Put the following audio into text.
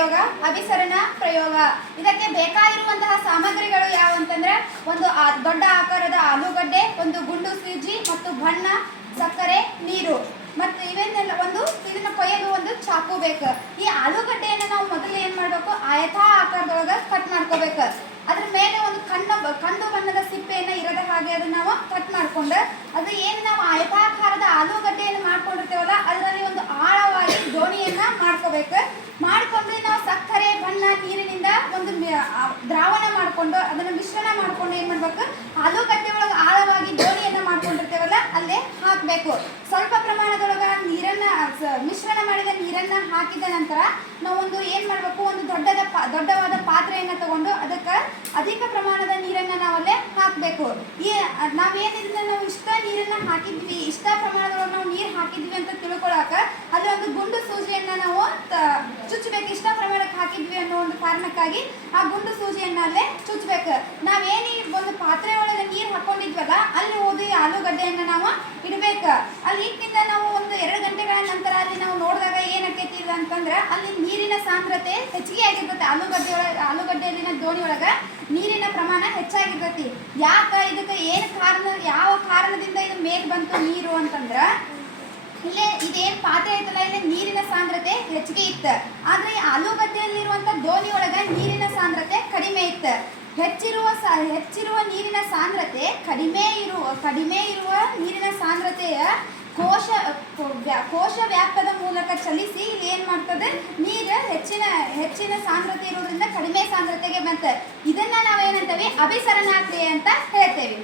ಪ್ರಯೋಗ, ಅಭಿಸರಣ ಪ್ರಯೋಗ. ಇದಕ್ಕೆ ಬೇಕಾಗಿರುವಂತಹ ಸಾಮಗ್ರಿಗಳು ಯಾವ ಅಂತಂದ್ರೆ ಒಂದು ದೊಡ್ಡ ಆಕಾರದ ಆಲೂಗಡ್ಡೆ, ಒಂದು ಗುಂಡು ಸೂಜಿ ಮತ್ತು ಬಣ್ಣ, ಸಕ್ಕರೆ, ನೀರು ಮತ್ತು ಇವೆನ್ನೆಲ್ಲ ಇದನ್ನ ಕೊಯ್ಯಲು ಒಂದು ಚಾಕು ಬೇಕು. ಈ ಆಲೂಗಡ್ಡೆಯನ್ನು ನಾವು ಮೊದಲು ಏನ್ ಮಾಡಬೇಕು, ಆಯತಾ ಆಕಾರದೊಳಗೆ ಕಟ್ ಮಾಡ್ಕೋಬೇಕು. ಅದ್ರ ಮೇಲೆ ಒಂದು ಕಂದು ಬಣ್ಣದ ಸಿಪ್ಪೆಯನ್ನು ಇರದ ಹಾಗೆ ಅದನ್ನ ನಾವು ಕಟ್ ಮಾಡ್ಕೊಂಡು ಅದು ಏನು ನಾವು ಆಯತಾಕಾರದ ಆಲೂಗಡ್ಡೆಯನ್ನು ಮಾಡ್ಕೊಂಡಿರ್ತೇವಲ್ಲ ಅದರಲ್ಲಿ ಒಂದು ಆಳವಾಗಿ ದೋಣಿಯನ್ನ ಮಾಡ್ಕೋಬೇಕು. ಮಾಡ್ಕೊಂಡು ನಾವು ಸಕ್ಕರೆ, ಬಣ್ಣ, ನೀರಿನಿಂದ ಒಂದು ದ್ರಾವಣ ಮಾಡ್ಕೊಂಡು ಅದನ್ನ ಮಿಶ್ರಣ ಮಾಡ್ಕೊಂಡು ಏನ್ ಮಾಡ್ಬೇಕು, ಆಲೂಗಡ್ಡೆ ಒಳಗೆ ಆಳವಾಗಿ ದೋಣಿಯನ್ನ ಮಾಡ್ಕೊಂಡಿರ್ತೇವಲ್ಲ ಅಲ್ಲೇ ಹಾಕಬೇಕು. ಸ್ವಲ್ಪ ಪ್ರಮಾಣದೊಳಗ ನೀರನ್ನ ಮಿಶ್ರಣ ಮಾಡಿದ ನೀರನ್ನ ಹಾಕಿದ ನಂತರ ನಾವು ಏನ್ ಮಾಡ್ಬೇಕು, ಒಂದು ದೊಡ್ಡವಾದ ಪಾತ್ರೆಯನ್ನ ತಗೊಂಡು ಅದಕ್ಕೆ ಅಧಿಕ ಪ್ರಮಾಣದ ನೀರನ್ನ ನಾವಲ್ಲೇ ಹಾಕಬೇಕು. ನಾವು ಇಷ್ಟ ನೀರನ್ನ ಹಾಕಿದ್ವಿ, ಇಷ್ಟ ಪ್ರಮಾಣದೊಳಗೆ ನಾವು ನೀರು ಹಾಕಿದ್ವಿ ಅಂತ ತಿಳ್ಕೊಳಕ ಅಲ್ಲಿ ಒಂದು ಗುಂಡು ಸೂಜಿಯನ್ನ ನಾವು ಚುಚ್ಚಬೇಕು. ಇಷ್ಟ ಪ್ರಮಾಣಕ್ಕೆ ಹಾಕಿದ್ವಿ ಅನ್ನೋ ಒಂದು ಕಾರಣಕ್ಕಾಗಿ ಆ ಗುಂಡು ಸೂಜಿಯನ್ನ ಅಲ್ಲೇ ಚುಚ್ಚಬೇಕು. ನಾವೇನಿ ಒಂದು ಪಾತ್ರೆ ಒಳಗೆ ನೀರು ಹಾಕೊಂಡಿದ್ವಲ್ಲ ಅಲ್ಲಿ ಓದಿ ಆಲೂಗಡ್ಡೆಯನ್ನ ನಾವು ಇಡಬೇಕು. ಅಲ್ಲಿ ಇಟ್ಟಿಂದ ನಾವು ಒಂದು 2 ಗಂಟೆಗಳ ನಂತರ ಅಲ್ಲಿ ನಾವು ನೋಡಿದಾಗ ಏನಾಕೈತಿ ಅಂತಂದ್ರೆ ಅಲ್ಲಿ ನೀರಿನ ಸಾಂದ್ರತೆ ಹೆಚ್ಚಿಗೆ ಆಗಿರ್ತೈತಿ. ಆಲೂಗಡ್ಡೆಯಲ್ಲಿನ ದೋಣಿ ಒಳಗ ನೀರಿನ ಪ್ರಮಾಣ ಹೆಚ್ಚಾಗಿರ್ತೈತಿ. ಇದಕ್ಕೆ ಏನು ಕಾರಣ, ಯಾವ ಕಾರಣದಿಂದ ಇದು ಮೇಲ್ ಬಂತು ನೀರು ಅಂತಂದ್ರ ಇಲ್ಲೇ ಇದೇನು ಪಾತ್ರೆ ಐತಲ್ಲ ಇಲ್ಲಿ ನೀರಿನ ಸಾಂದ್ರತೆ ಹೆಚ್ಚಿಗೆ ಇತ್ತು. ಆದ್ರೆ ಈ ಆಲೂಗಡ್ಡೆಯಲ್ಲಿರುವಂತ ದೋಣಿ ಒಳಗ ನೀರಿನ ಸಾಂದ್ರತೆ ಕಡಿಮೆ ಇತ್ತು. ಹೆಚ್ಚಿರುವ ನೀರಿನ ಸಾಂದ್ರತೆ ಕಡಿಮೆ ಇರುವ ನೀರಿನ ಸಾಂದ್ರತೆಯ ಕೋಶ ವ್ಯಾಪ್ತದ ಮೂಲಕ ಚಲಿಸಿ ಇಲ್ಲಿ ಏನ್ ಮಾಡ್ತದೆ, ನೀರು ಹೆಚ್ಚಿನ ಸಾಂದ್ರತೆ ಇರೋದ್ರಿಂದ ಕಡಿಮೆ ಸಾಂದ್ರತೆಗೆ ಬಂತ. ಇದನ್ನ ನಾವೇನಂತೇವೆ, ಅಭಿಸರಣ ಕ್ರಿಯೆ ಅಂತ ಹೇಳ್ತೇವೆ.